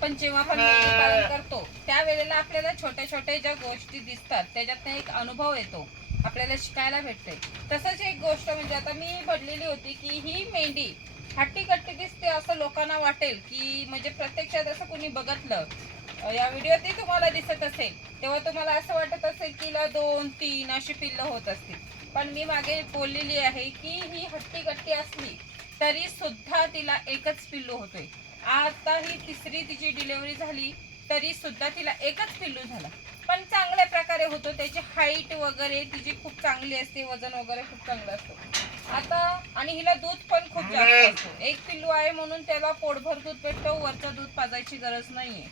आपण जेव्हा पण पालन करतो त्यावेळेला आपल्याला छोट्या छोट्या ज्या गोष्टी दिसतात त्याच्यातनं एक अनुभव येतो आपल्याला शिकायला भेटते. तसंच एक गोष्ट म्हणजे आता मी भरलेली होती की ही मेंढी हट्टी कट्टी दिसते असं लोकांना वाटेल की म्हणजे प्रत्यक्षात असं कोणी बघितलं. या व्हिडिओतही तुम्हाला दिसत असेल. तेव्हा तुम्हाला असं वाटत असेल की हिला दोन तीन अशी पिल्लं होत असतील. पण मी मागे बोललेली आहे की ही हट्टी कट्टी असली तरी सुद्धा तिला एकच पिल्लू होतोय. आता ही तिसरी तिची डिलिव्हरी झाली तरी सुद्धा तिला एकच पिल्लू झाला. पण चांगल्या प्रकारे होतो त्याची हाईट वगैरे तिची खूप चांगली असते वजन वगैरे खूप चांगलं असतं. आता आणि हिला दूध पण खूप जास्त असतो. एक पिल्लू आहे म्हणून त्याला पोटभर दूध भेटतो वरचं दूध पाजायची गरज नाहीये.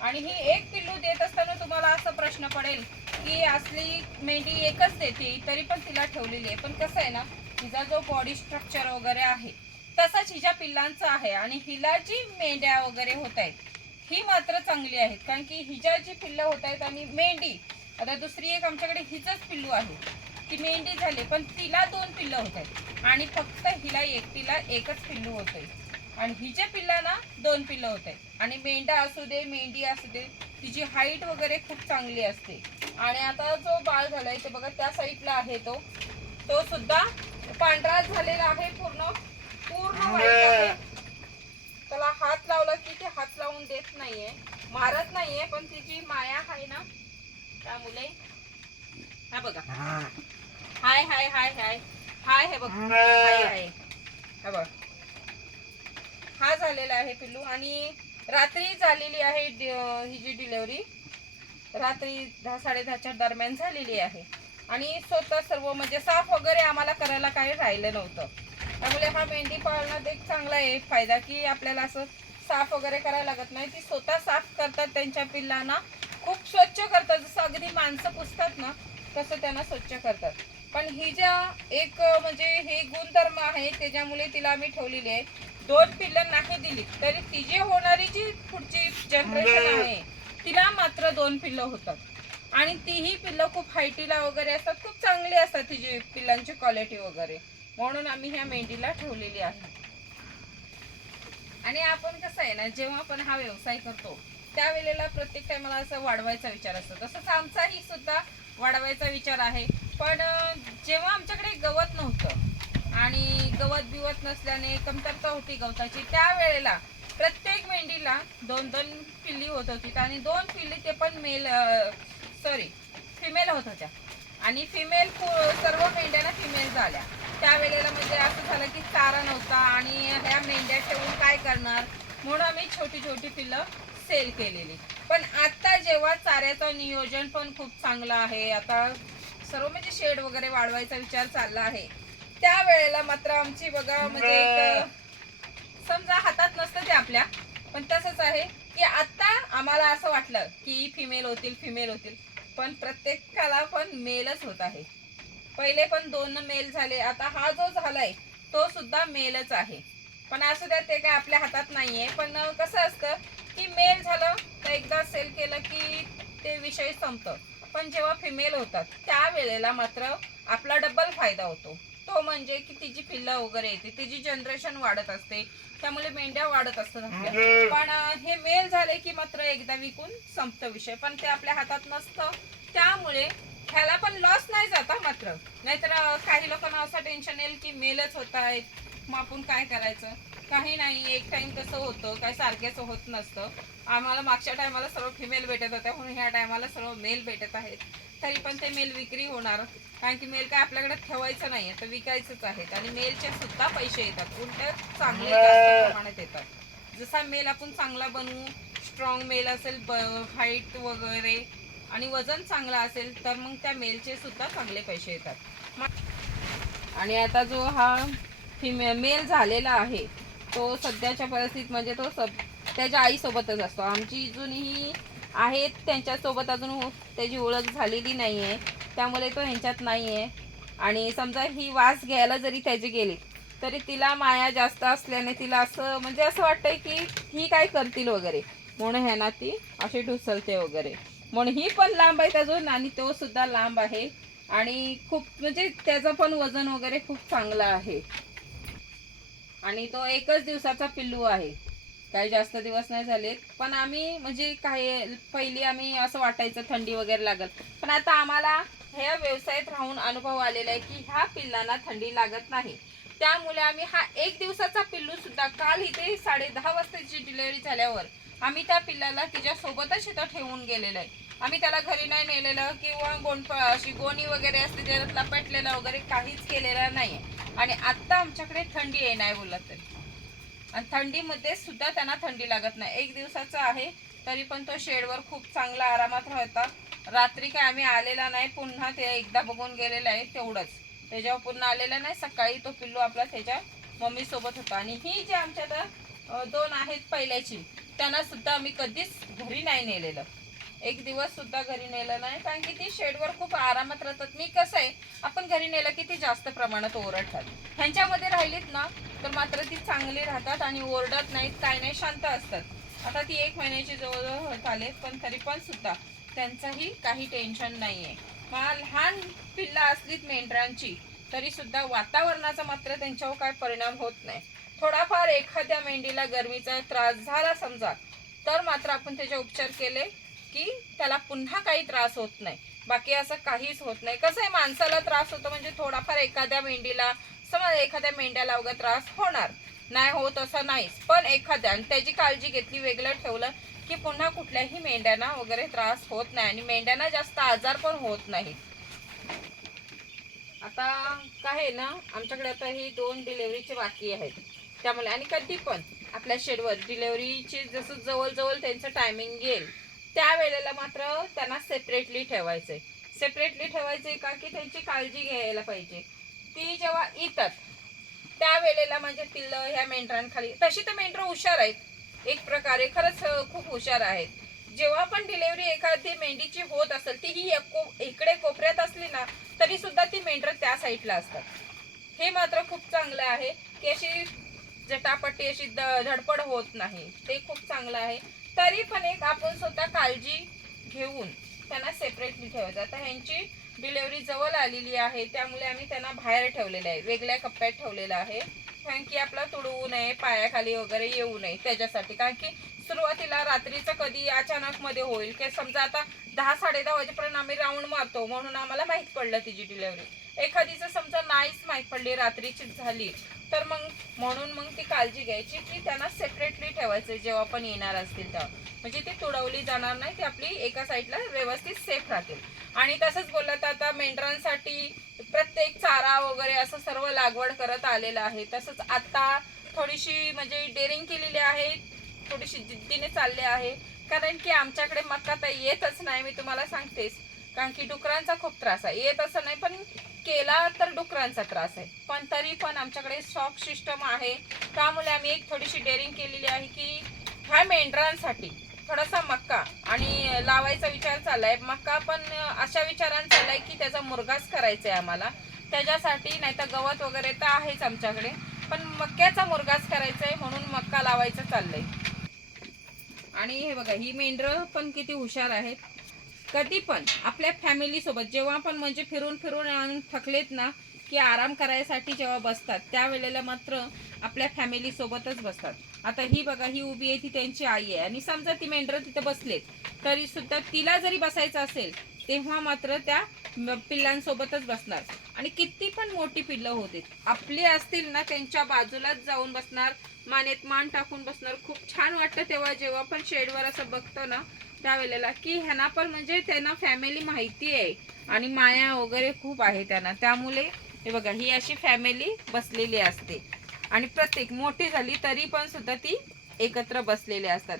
आणि ही एक पिल्लू देत असताना तुम्हाला असा प्रश्न पडेल की असली मेंढी एकच देते तरी पण तिला ठेवलेली आहे. पण कसं आहे ना तिचा जो बॉडी स्ट्रक्चर वगैरे आहे तसाच हिच्या पिल्लांचं आहे आणि हिला जी मेंढ्या वगैरे होत आहेत ही मात्र चांगली आहेत. कारण की हिच्या जी पिल्लं होत आहेत आणि मेंढी आता दुसरी एक आमच्याकडे हिचंच पिल्लू आहे. ती मेंढी झाली पण तिला दोन पिल्लं होत आहेत. आणि फक्त हिला एकटीला एकच पिल्लू होतंय आणि हिच्या पिल्लांना दोन पिल्लं होत आहेत. आणि मेंढा असू दे मेंढी असू दे तिची हाईट वगैरे खूप चांगली असते. आणि आता जो बाळ झालाय ते बघा त्या साईडला आहे तो. तो सुद्धा पांढरा झालेला आहे पूर्ण. पूर्ण आहे. त्याला हात लावला की ते हात लावून देत नाहीये. मारत नाहीये पण तिची माया आहे ना. त्यामुळे हा बघा. हाय हाय हाय हाय. हाय हे बघ. हाय हाय. हा बघ. हा झालेला आहे पिल्लू. आणि रात्री झालेली आहे डि- अं, ही जी डिलेवरी रात्री दहा साडेदहाच्या दरम्यान झालेली आहे. आणि स्वतः सर्व म्हणजे साफ वगैरे आम्हाला करायला काही राहिलं नव्हतं. त्यामुळे हा मेंढी पाळण्यात एक चांगला आहे. फायदा की आपल्याला असं साफ वगैरे करायला लागत नाही. ती स्वतः साफ करतात त्यांच्या पिल्लांना. खूप स्वच्छ करतात. जसं अगदी माणसं पुसतात ना तसं त्यांना स्वच्छ करतात. पण ही ज्या एक म्हणजे हे गुणधर्म आहे त्याच्यामुळे तिला आम्ही ठेवलेली आहे. दोन पिल्लं नाही दिली तरी तिची होणारी जी पुढची जनरेशन आहे तिला मात्र दोन पिल्लं होतात. आणि तीही पिल्लं खूप हायटीला वगैरे असतात. खूप चांगली असतात तिची पिल्लांची क्वालिटी वगैरे. म्हणून आम्ही ह्या मेंढीला ठेवलेली आहे. आणि आपण कसं आहे ना जेव्हा आपण हा व्यवसाय करतो त्यावेळेला प्रत्येक टायमाला असं वाढवायचा विचार असतो. तसंच आमचाही सुद्धा वाढवायचा विचार आहे. पण जेव्हा आमच्याकडे गवत नव्हतं आणि गवत बिवत नसल्याने कमतरता होती गवताची त्यावेळेला प्रत्येक मेंढीला दोन दोन पिल्ली होत होती. आणि दोन पिल्ली ते पण मेल सॉरी फिमेल होत होत्या. आणि फिमेल सर्व मेंढ्यांना फिमेल झाल्या. त्यावेळेला म्हणजे असं झालं की चारा नव्हता आणि ह्या मेंढ्या ठेवून काय करणार? म्हणून आम्ही छोटी छोटी पिल्लं सेल केलेली. पण आता जेव्हा चाऱ्याचं नियोजन पण खूप चांगलं आहे आता सर्व म्हणजे शेड वगैरे वाढवायचा विचार चालला आहे. त्यावेळेला मात्र आमची बघा म्हणजे एक समजा हातात नसतं ते आपल्या पण तसंच आहे की आता आम्हाला असं वाटलं की फिमेल होतील फिमेल होतील. पण प्रत्येकाला पण मेलच होत आहे. पहिले पण दोन मेल झाले. आता हा जो झालाय तो सुद्धा मेलच आहे. पण असू द्या ते काय आपल्या हातात नाहीये. पण कसं असतं की मेल झालं तर एकदा सेल केलं की ते विषय संपतं. पण जेव्हा फिमेल होतात त्यावेळेला मात्र आपला डबल फायदा होतो. तो म्हणजे की तिची पिल्लं वगैरे येते. तिची जनरेशन वाढत असते. त्यामुळे मेंढ्या वाढत असतात आपल्या. पण हे मेल झाले की मात्र एकदा विकून संपतं विषय. पण ते आपल्या हातात नसतं. त्यामुळे ह्याला पण लॉस नाही जाता मात्र. नाहीतर काही लोकांना असं टेन्शन येईल की मेलच होत आहेत. मग आपण काय करायचं? काही नाही. एक टाइम तसं होतं. काय सारखेच होत नसतं. आम्हाला मागच्या टायमाला सर्व फिमेल भेटत होत्या. म्हणून ह्या टायमाला सर्व मेल भेटत आहेत. तरी पण ते मेल विक्री होणार. कारण की मेल काय आपल्याकडे ठेवायचं नाही तर विकायचंच आहेत आणि मेलचे सुद्धा पैसे येतात. उलट चांगले प्रमाणात येतात. जसा मेल आपण चांगला बनवू स्ट्रॉंग मेल असेल हाईट वगैरे आणि वजन चांगला असेल तर मग त्या मेलचे सुद्धा चांगले पैसे येतात. आणि आता जो हा फिमे मेल झालेला आहे तो सध्याच्या परिस्थितीत म्हणजे तो सब त्याच्या आईसोबतच असतो. आमची जुनी आहेत त्यांच्यासोबत अजून हो, त्याची ओळख झालेली नाही आहे त्यामुळे तो ह्यांच्यात नाही आहे आणि समजा ही वास घ्यायला जरी त्याची गेली तरी तिला माया जास्त असल्याने तिला असं म्हणजे असं वाटतंय की ही काय करतील वगैरे. म्हणून ह्यांना ती अशी ढुसलते वगैरे. म्हणून ही पण लांब आहेत अजून आणि तो सुद्धा लांब आहे. आणि खूप म्हणजे त्याचं पण वजन वगैरे खूप चांगलं आहे. आणि तो एकच दिवसाचा पिल्लू आहे. काही जास्त दिवस नाही झालेत. पण आम्ही म्हणजे काही पहिली आम्ही असं वाटायचं थंडी वगैरे लागल. पण आता आम्हाला ह्या व्यवसायात राहून अनुभव आलेला आहे की ह्या पिल्लांना थंडी लागत नाही. त्यामुळे आम्ही हा एक दिवसाचा पिल्लू सुद्धा काल इथे साडे दहा वाजताची डिलेवरी झाल्यावर आम्ही त्या पिल्लाला तिच्या सोबतच इथं ठेवून गेलेलं आहे. आम्ही त्याला घरी नाही नेलेलं किंवा गोंड अशी गोणी वगैरे असते त्याला लपेटलेलं वगैरे काहीच केलेलं नाही आणि आत्ता आमच्याकडे थंडी आहे नाही बोलत तरी. आणि थंडीमध्ये सुद्धा त्यांना थंडी लागत नाही. एक दिवसाचा आहे तरी पण तो शेडवर खूप चांगला आरामात राहता रात्री काय आम्ही आलेला नाही पुन्हा ते एकदा बघून गेलेला आहे तेवढंच. त्याच्यावर पुन्हा आलेला नाही सकाळी तो पिल्लू आपला त्याच्या मम्मीसोबत होता. आणि ही जी आमच्या दोन आहेत पहिल्याची त्यांना सुद्धा आम्ही कधीच घरी नाही नेलेलं. एक दिवस सुद्धा घरी नेलं नाही कारण की ती शेडवर खूप आरामात राहतात. मी कसं आहे आपण घरी नेलं की ती जास्त प्रमाणात ओरडतात. ह्यांच्यामध्ये राहिलीत ना तर मात्र ती चांगली राहतात आणि ओरडत नाहीत काय नाही शांत असतात. आता ती एक महिन्याची जवळजवळ होत आले पण तरी पण सुद्धा त्यांचंही काही टेन्शन नाही आहे मला लहान पिल्ला असलीत मेंढरांची तरी सुद्धा वातावरणाचा मात्र त्यांच्यावर काय परिणाम होत नाही. थोडाफार एखाद्या मेंढीला गरमीचा त्रास झाला समजा तर मात्र आपण त्याचे उपचार केले की त्याला पुन्हा काही त्रास होत नाही. बाकी असं काहीच होत नाही. कसं आहे माणसाला त्रास होतो म्हणजे थोडाफार एखाद्या मेंढीला समज एखाद्या मेंढ्याला वगैरे त्रास होणार. नाही होत असं नाहीच. पण एखाद्या आणि त्याची काळजी घेतली वेगळं ठेवलं की पुन्हा कुठल्याही मेंढ्यांना वगैरे त्रास होत नाही आणि मेंढ्यांना जास्त आजार पण होत नाही. आता काय आहे ना आमच्याकडे आता ही दोन डिलेवरीचे बाकी आहेत. त्यामुळे आणि कधी पण आपल्या शेडवर डिलेवरीचे जसं जवळजवळ त्यांचं टायमिंग येईल त्यावेळेला मात्र त्यांना सेपरेटली ठेवायचंय. सेपरेटली ठेवायचंय का? की त्यांची काळजी घ्यायला पाहिजे. ती जेव्हा येतात त्यावेळेला म्हणजे पिल्लं ह्या मेंढरांखाली तशी तर मेंढरं हुशार आहेत. एक प्रकारे खरंच खूप हुशार आहेत. जेव्हा पण डिलेवरी एखादी मेंढीची होत असेल ती ही एक को- इकडे कोपऱ्यात असली ना तरी सुद्धा ती मेंढरं त्या साईडला असतात. हे मात्र खूप चांगलं आहे. की अशी जटापट्टी अशी द- धडपड होत नाही. ते खूप चांगलं आहे. तरी पण एक आपण स्वतः काळजी घेऊन त्यांना सेपरेटली ठेवायचं. आता ह्यांची डिलेवरी जवळ आलेली आहे त्यामुळे आम्ही त्यांना बाहेर ठेवलेलं आहे. वेगळ्या कप्प्यात ठेवलेलं आहे. कारण की आपला तुडवू नये पायाखाली वगैरे येऊ नये त्याच्यासाठी. कारण की सुरुवातीला रात्रीचं कधी अचानक मध्ये होईल की समजा आता दहा साडे दहा वाजेपर्यंत आम्ही राऊंड मारतो म्हणून आम्हाला माहीत पडलं तिची डिलेवरी एखादीचं समजा नाहीच माहीत पडली रात्रीची झाली तर मग म्हणून मग ती काळजी घ्यायची की त्यांना सेपरेटली ठेवायचं जेव्हा पण येणार असतील तेव्हा. म्हणजे ती तुडवली जाणार नाही ती आपली एका साईडला व्यवस्थित सेफ राहतील. आणि तसंच बोललं तर आता मेंढरांसाठी प्रत्येक चारा वगैरे असं सर्व लागवड करत आलेलं आहे. तसंच आता थोडीशी म्हणजे डेअरिंग केलेली आहे थोडीशी जिद्दीने चालले आहे. कारण की आमच्याकडे मक्का तर येतच नाही मी तुम्हाला सांगतेच. कारण की डुकरांचा खूप त्रास आहे. येत असं नाही पण केला तर डुकरांचा त्रास आहे. पण तरी पण आमच्याकडे स्टॉक सिस्टम आहे. त्यामुळे आम्ही एक थोडीशी डेअरिंग केलेली आहे की ह्या मेंढरांसाठी थोडासा मक्का आणि लावायचा विचार चाललाय. मक्का पण अशा विचारानं चाललाय की त्याचा मुरगास करायचा आहे आम्हाला. त्याच्यासाठी नाही तर गवत वगैरे तर आहेच आमच्याकडे. पण मक्याचा मुरगास करायचा आहे म्हणून मक्का लावायचं चाललंय. आणि हे बघा ही मेंढरं पण किती हुशार आहेत. कधी पण आपल्या फॅमिलीसोबत जेव्हा पण म्हणजे फिरून फिरून आणून थकलेत ना की आराम करायसाठी जेव्हा बसतात त्यावेळेला मात्र आपल्या फॅमिलीसोबतच बसतात. आता ही बघा ही उभी आहे ती त्यांची आई आहे. आणि समजा ती मेंढर तिथे बसलेत तरी सुद्धा तिला जरी बसायचं असेल तेव्हा मात्र त्या पिल्लांसोबतच बसणार. आणि किती पण मोठी पिल्लं होते आपली असतील ना त्यांच्या बाजूलाच जाऊन बसणार मानेत मान टाकून बसणार. खूप छान वाटतं तेव्हा जेव्हा पण शेडवर असं बघतो ना त्यावेळेला की ह्यांना पण म्हणजे त्यांना फॅमिली माहिती आहे. आणि माया वगैरे खूप आहे त्यांना. त्यामुळे हे बघा ही अशी फॅमिली बसलेली असते. आणि प्रत्येक मोठी झाली तरी पण सुद्धा ती एकत्र बसलेले असतात.